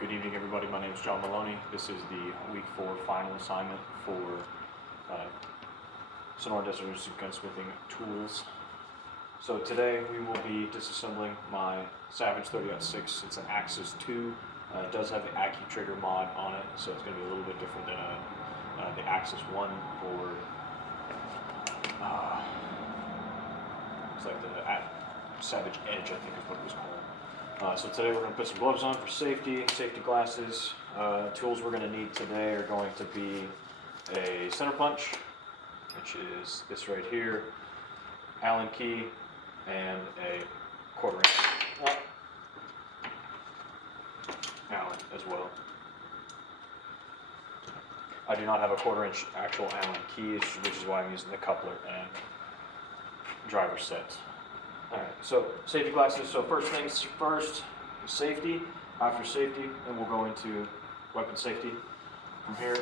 Good evening, everybody. My name is John Maloney. This is the week 4 final assignment for Sonora Desert gunsmithing tools. So today we will be disassembling my Savage 30-06. It's an Axis 2. It does have the AccuTrigger mod on it, so it's going to be a little bit different than the Axis 1 or it's like the Savage Edge, I think is what it was called. So today we're going to put some gloves on for safety glasses. Tools we're going to need today are going to be a center punch, which is this right here, Allen key, and a 1/4 inch Allen as well. I do not have a 1/4 inch actual Allen key, which is why I'm using the coupler and driver sets. Alright, so safety glasses. So first things first, safety. After safety, then we'll go into weapon safety. From here,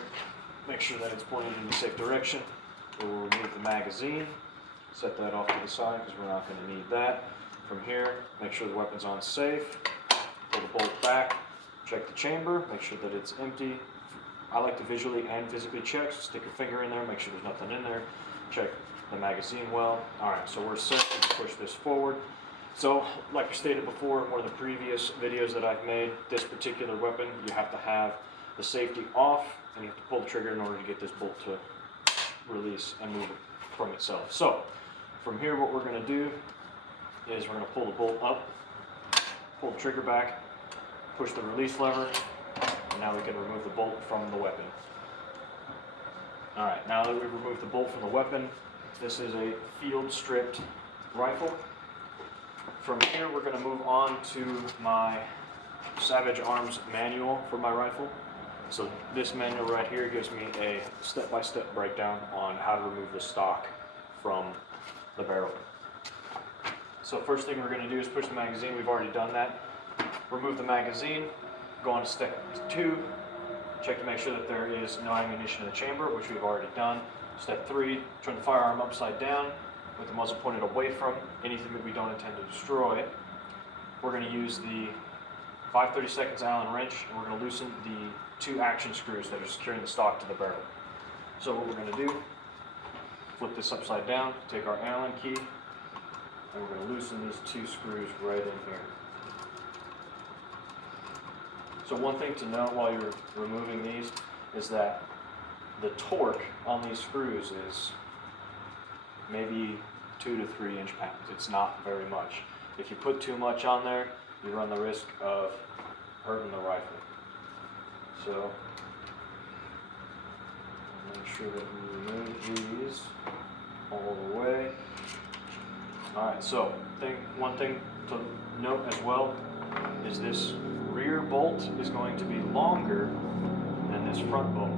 make sure that it's pointed in the safe direction. We'll remove the magazine, set that off to the side because we're not going to need that. From here, make sure the weapon's on safe. Pull the bolt back, check the chamber, make sure that it's empty. I like to visually and physically check. Stick your finger in there, make sure there's nothing in there. Check the magazine well. Alright, so we're set. Let's push this forward. So, like I stated before in one of the previous videos that I've made, this particular weapon, you have to have the safety off, and you have to pull the trigger in order to get this bolt to release and move it from itself. So, from here what we're going to do is we're going to pull the bolt up, pull the trigger back, push the release lever, and now we can remove the bolt from the weapon. Alright, now that we've removed the bolt from the weapon, this is a field stripped rifle. From here we're going to move on to my Savage Arms manual for my rifle. So this manual right here gives me a step-by-step breakdown on how to remove the stock from the barrel. So first thing we're going to do is push the magazine. We've already done that. Remove the magazine, go on to step 2. Check to make sure that there is no ammunition in the chamber, which we've already done. Step 3, turn the firearm upside down with the muzzle pointed away from anything that we don't intend to destroy. We're going to use the 5/32 Allen wrench, and we're going to loosen the 2 action screws that are securing the stock to the barrel. So what we're going to do, flip this upside down, take our Allen key, and we're going to loosen these 2 screws right in here. So one thing to note while you're removing these is that the torque on these screws is maybe 2 to 3 inch-pounds. It's not very much. If you put too much on there, you run the risk of hurting the rifle. So make sure that we remove these all the way. Alright, so one thing to note as well is this rear bolt is going to be longer than this front bolt.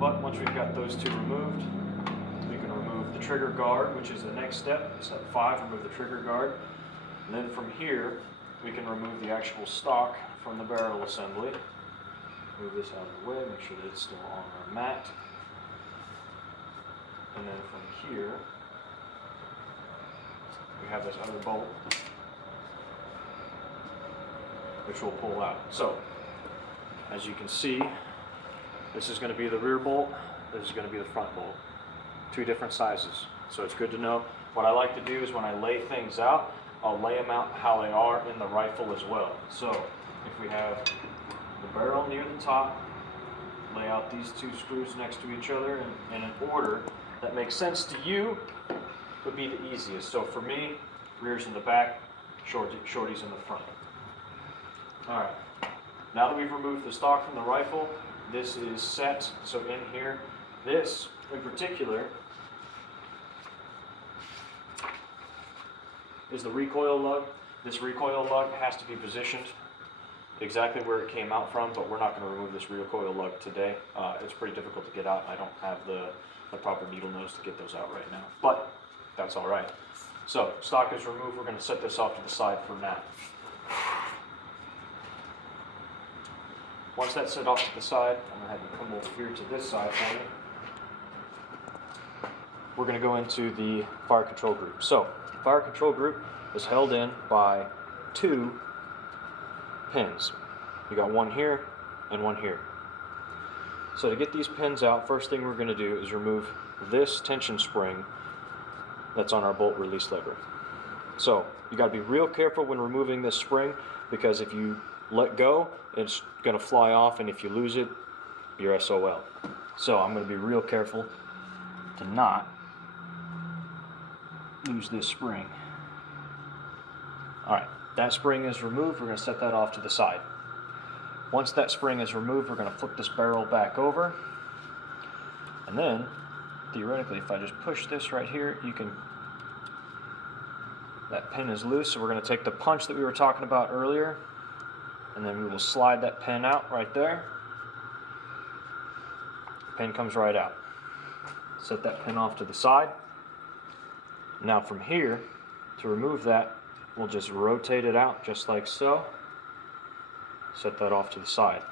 But once we've got those 2 removed, we can remove the trigger guard, which is the next step. Step 5, remove the trigger guard. And then from here, we can remove the actual stock from the barrel assembly. Move this out of the way, make sure that it's still on our mat. And then from here, we have this other bolt, which we'll pull out. So, as you can see, this is going to be the rear bolt, this is going to be the front bolt. 2 different sizes. So it's good to know. What I like to do is when I lay things out, I'll lay them out how they are in the rifle as well. So if we have the barrel near the top, lay out these 2 screws next to each other in an order that makes sense to you would be the easiest. So for me, rear's in the back, shorty's in the front. Alright, now that we've removed the stock from the rifle, this is set. So in here, this in particular is the recoil lug. This recoil lug has to be positioned exactly where it came out from, but we're not going to remove this recoil lug today. It's pretty difficult to get out. I don't have the proper needle nose to get those out right now, but that's all right. So stock is removed. We're going to set this off to the side for now. Once that's set off to the side, I'm going to have you come over here to this side for me. We're going to go into the fire control group. So, fire control group is held in by 2 pins. You got one here and one here. So to get these pins out, first thing we're going to do is remove this tension spring that's on our bolt release lever. So you got to be real careful when removing this spring, because if you let go, it's going to fly off, and if you lose it, you're SOL. So I'm going to be real careful to not lose this spring. Alright, that spring is removed. We're going to set that off to the side. Once that spring is removed, we're going to flip this barrel back over, and then theoretically, if I just push this right here, that pin is loose. So we're going to take the punch that we were talking about earlier, and then we will slide that pin out right there. Pin comes right out. Set that pin off to the side. Now from here, to remove that, we'll just rotate it out just like so. Set that off to the side.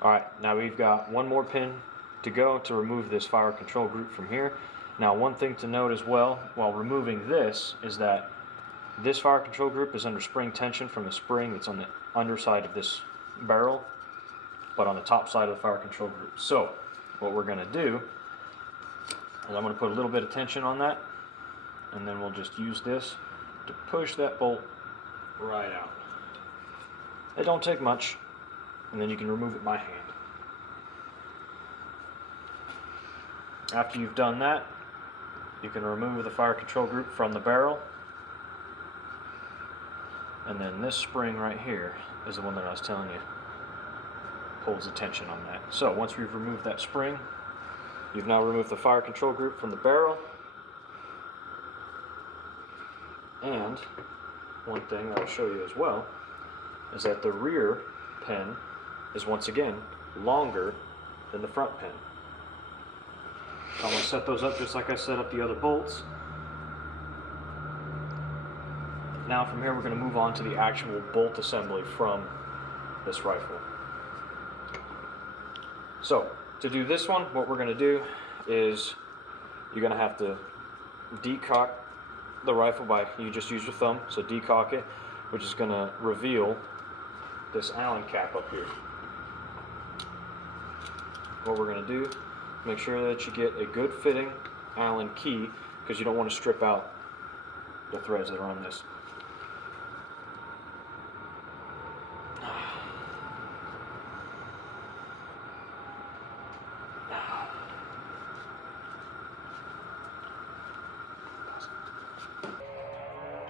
Alright, now we've got one more pin to go to remove this fire control group from here. Now one thing to note as well while removing this is that this fire control group is under spring tension from a spring that's on the underside of this barrel, but on the top side of the fire control group. So what we're going to do is I'm going to put a little bit of tension on that, and then we'll just use this to push that bolt right out. It don't take much, and then you can remove it by hand. After you've done that, you can remove the fire control group from the barrel, and then this spring right here is the one that I was telling you holds the tension on that. So once we've removed that spring, you've now removed the fire control group from the barrel. And one thing that I'll show you as well is that the rear pin is once again longer than the front pin. I'm going to set those up just like I set up the other bolts. Now from here we're going to move on to the actual bolt assembly from this rifle. So to do this one, what we're going to do is you're going to have to decock the rifle by, you just use your thumb, so decock it, which is going to reveal this Allen cap up here. What we're going to do, make sure that you get a good fitting Allen key, because you don't want to strip out the threads that are on this.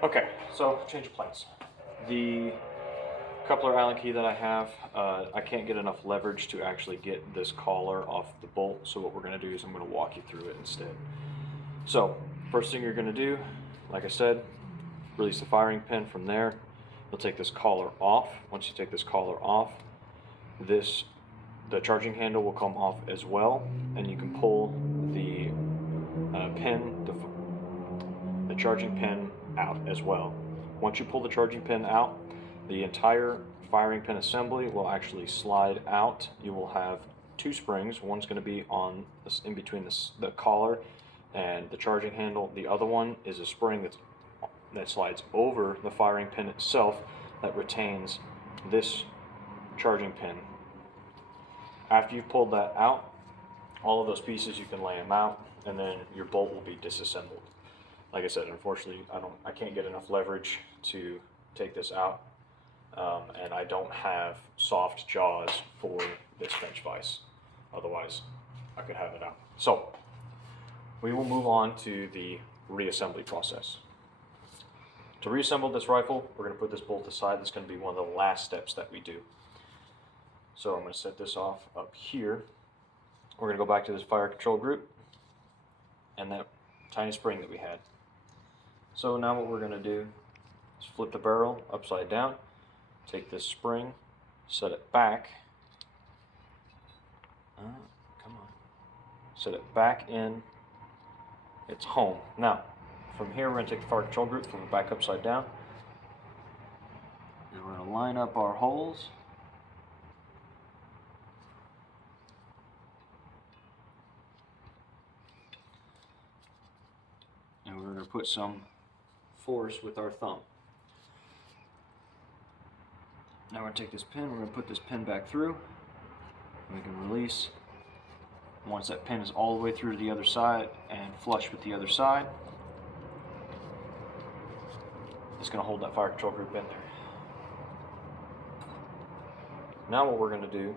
Okay, so change of plans. The coupler Allen key that I have, I can't get enough leverage to actually get this collar off the bolt, so what we're going to do is I'm going to walk you through it instead. So, first thing you're going to do, like I said, release the firing pin from there. You'll take this collar off. Once you take this collar off, the charging handle will come off as well, and you can pull the charging pin out as well. Once you pull the charging pin out, the entire firing pin assembly will actually slide out. You will have two springs. One's going to be on this, in between the collar and the charging handle. The other one is a spring that slides over the firing pin itself that retains this charging pin. After you've pulled that out, all of those pieces, you can lay them out, and then your bolt will be disassembled. Like I said, unfortunately, I can't get enough leverage to take this out, and I don't have soft jaws for this bench vise. Otherwise, I could have it out. So, we will move on to the reassembly process. To reassemble this rifle, we're going to put this bolt aside. That's going to be one of the last steps that we do. So I'm going to set this off up here. We're going to go back to this fire control group and that tiny spring that we had. So now what we're going to do is flip the barrel upside down, take this spring, set it back, set it back in its home. Now, from here we're going to take the fire control group, flip it back upside down, and we're going to line up our holes. And we're going to put some force with our thumb. Now we're going to take this pin, we're going to put this pin back through, and we can release. Once that pin is all the way through to the other side and flush with the other side, it's going to hold that fire control group in there. Now what we're going to do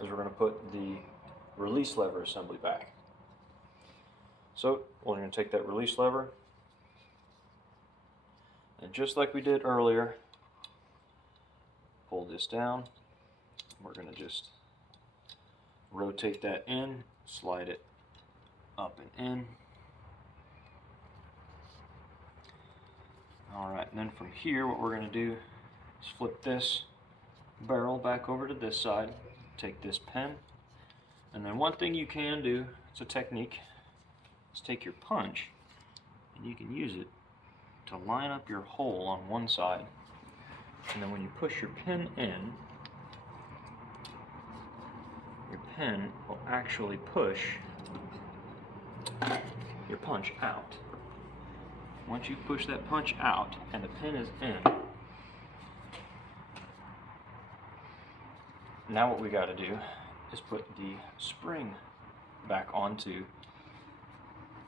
is we're going to put the release lever assembly back. So we're going to take that release lever, and just like we did earlier, pull this down. We're going to just rotate that in, slide it up and in. Alright, and then from here what we're going to do is flip this barrel back over to this side, take this pin, and then one thing you can do, it's a technique, is take your punch and you can use it to line up your hole on one side, and then when you push your pin in, your pin will actually push your punch out. Once you push that punch out and the pin is in, now what we got to do is put the spring back onto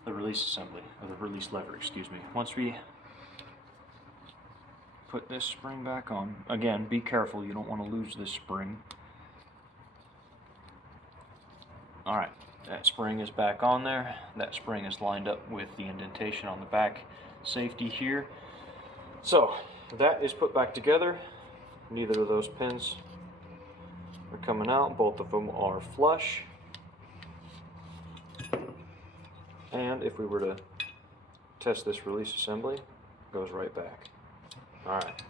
the release assembly, or the release lever, excuse me. Once we put this spring back on, again, be careful, you don't want to lose this spring. Alright, that spring is back on there. That spring is lined up with the indentation on the back safety here. So, that is put back together. Neither of those pins are coming out. Both of them are flush. And if we were to test this release assembly, it goes right back. Alright.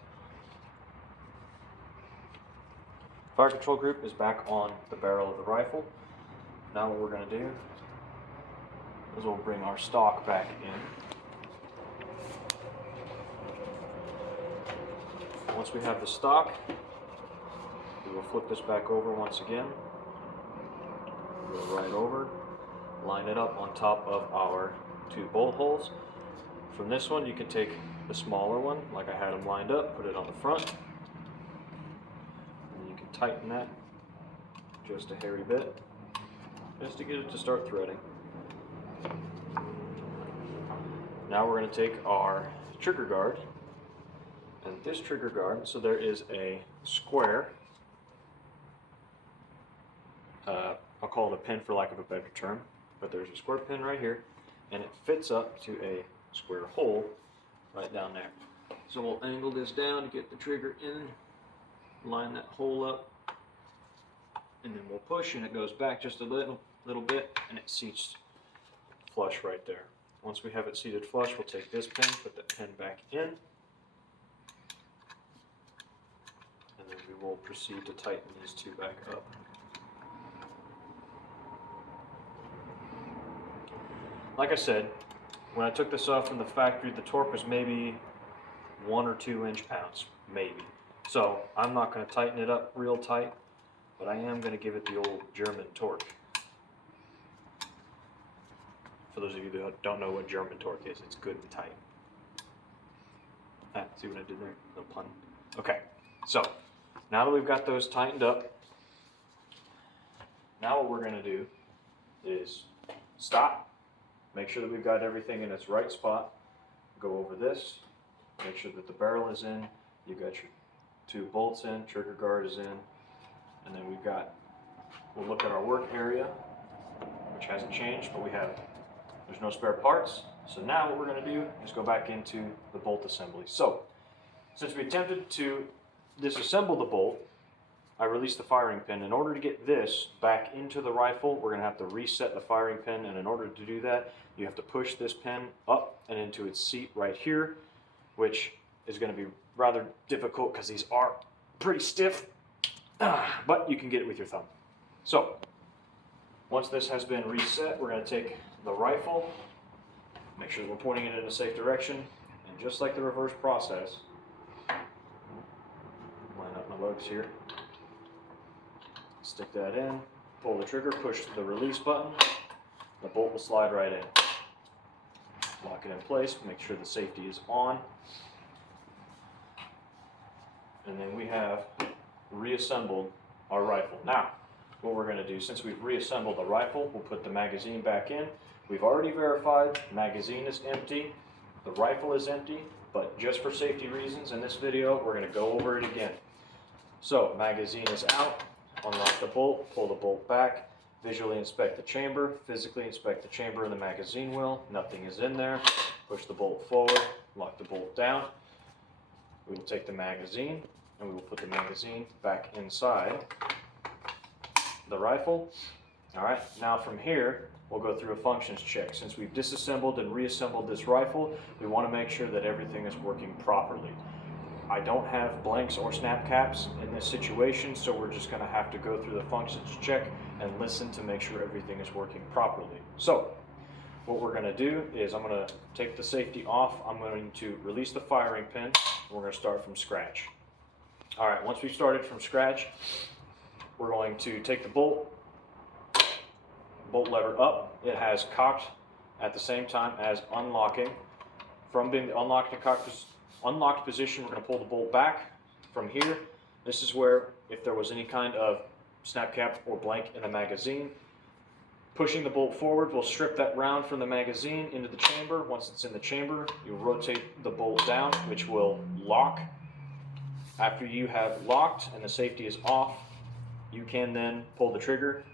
Fire control group is back on the barrel of the rifle. Now what we're going to do is we'll bring our stock back in. Once we have the stock, we will flip this back over once again. Go right over, line it up on top of our two bolt holes. From this one, you can take the smaller one, like I had them lined up, put it on the front, and you can tighten that just a hairy bit, just to get it to start threading. Now we're going to take our trigger guard, and this trigger guard, so there is a square, I'll call it a pin for lack of a better term, but there's a square pin right here, and it fits up to a square hole right down there. So we'll angle this down to get the trigger in, line that hole up, and then we'll push and it goes back just a little bit, and it seats flush right there. Once we have it seated flush, we'll take this pin, put the pin back in, and then we will proceed to tighten these two back up. Like I said, when I took this off from the factory, the torque was maybe 1 or 2 inch-pounds, maybe. So I'm not going to tighten it up real tight, but I am going to give it the old German torque. For those of you that don't know what German torque is, it's good and tight. Ah, see what I did there? No pun. Okay, so now that we've got those tightened up, now what we're going to do is stop, make sure that we've got everything in its right spot, go over this, make sure that the barrel is in, you've got your 2 bolts in, trigger guard is in, and then we'll look at our work area, which hasn't changed, but there's no spare parts. So now what we're going to do is go back into the bolt assembly. So, since we attempted to disassemble the bolt, I released the firing pin. In order to get this back into the rifle, we're going to have to reset the firing pin, and in order to do that, you have to push this pin up and into its seat right here, which is going to be rather difficult because these are pretty stiff, but you can get it with your thumb. So, once this has been reset, we're going to take the rifle, make sure that we're pointing it in a safe direction, and just like the reverse process, line up my lugs here, stick that in, pull the trigger, push the release button, the bolt will slide right in. Lock it in place, make sure the safety is on. And then we have reassembled our rifle. Now, what we're going to do, since we've reassembled the rifle, we'll put the magazine back in. We've already verified the magazine is empty, the rifle is empty, but just for safety reasons in this video, we're going to go over it again. So, magazine is out, unlock the bolt, pull the bolt back, visually inspect the chamber, physically inspect the chamber and the magazine well, nothing is in there, push the bolt forward, lock the bolt down. We will take the magazine and we will put the magazine back inside the rifle. Alright, now from here, we'll go through a functions check. Since we've disassembled and reassembled this rifle, we want to make sure that everything is working properly. I don't have blanks or snap caps in this situation, so we're just going to have to go through the functions check and listen to make sure everything is working properly. So, what we're going to do is I'm going to take the safety off, I'm going to release the firing pin, and we're going to start from scratch. Alright, once we've started from scratch, we're going to take the bolt lever up. It has cocked at the same time as unlocking. From being unlocked and unlocked position, we're going to pull the bolt back from here. This is where, if there was any kind of snap cap or blank in the magazine, pushing the bolt forward will strip that round from the magazine into the chamber. Once it's in the chamber, you rotate the bolt down, which will lock. After you have locked and the safety is off, you can then pull the trigger.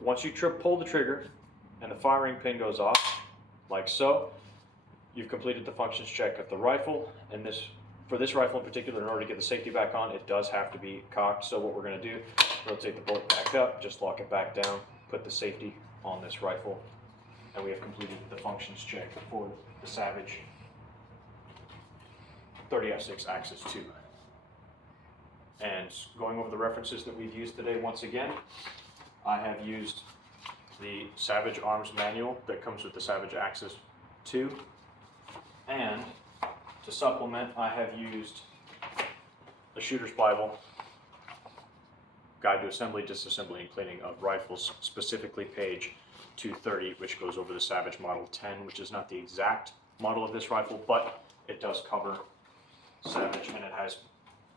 Once you pull the trigger and the firing pin goes off, like so, you've completed the functions check of the rifle. And for this rifle in particular, in order to get the safety back on, it does have to be cocked. So what we're going to do, rotate the bolt back up, just lock it back down, put the safety on this rifle, and we have completed the functions check for the Savage 30F6 Axis 2. And going over the references that we've used today, once again, I have used the Savage Arms Manual that comes with the Savage Axis 2, and to supplement, I have used the Shooter's Bible, Guide to Assembly, Disassembly, and Cleaning of Rifles, specifically page 230, which goes over the Savage Model 10, which is not the exact model of this rifle, but it does cover Savage, and it has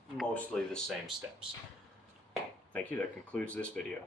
mostly the same steps. Thank you, that concludes this video.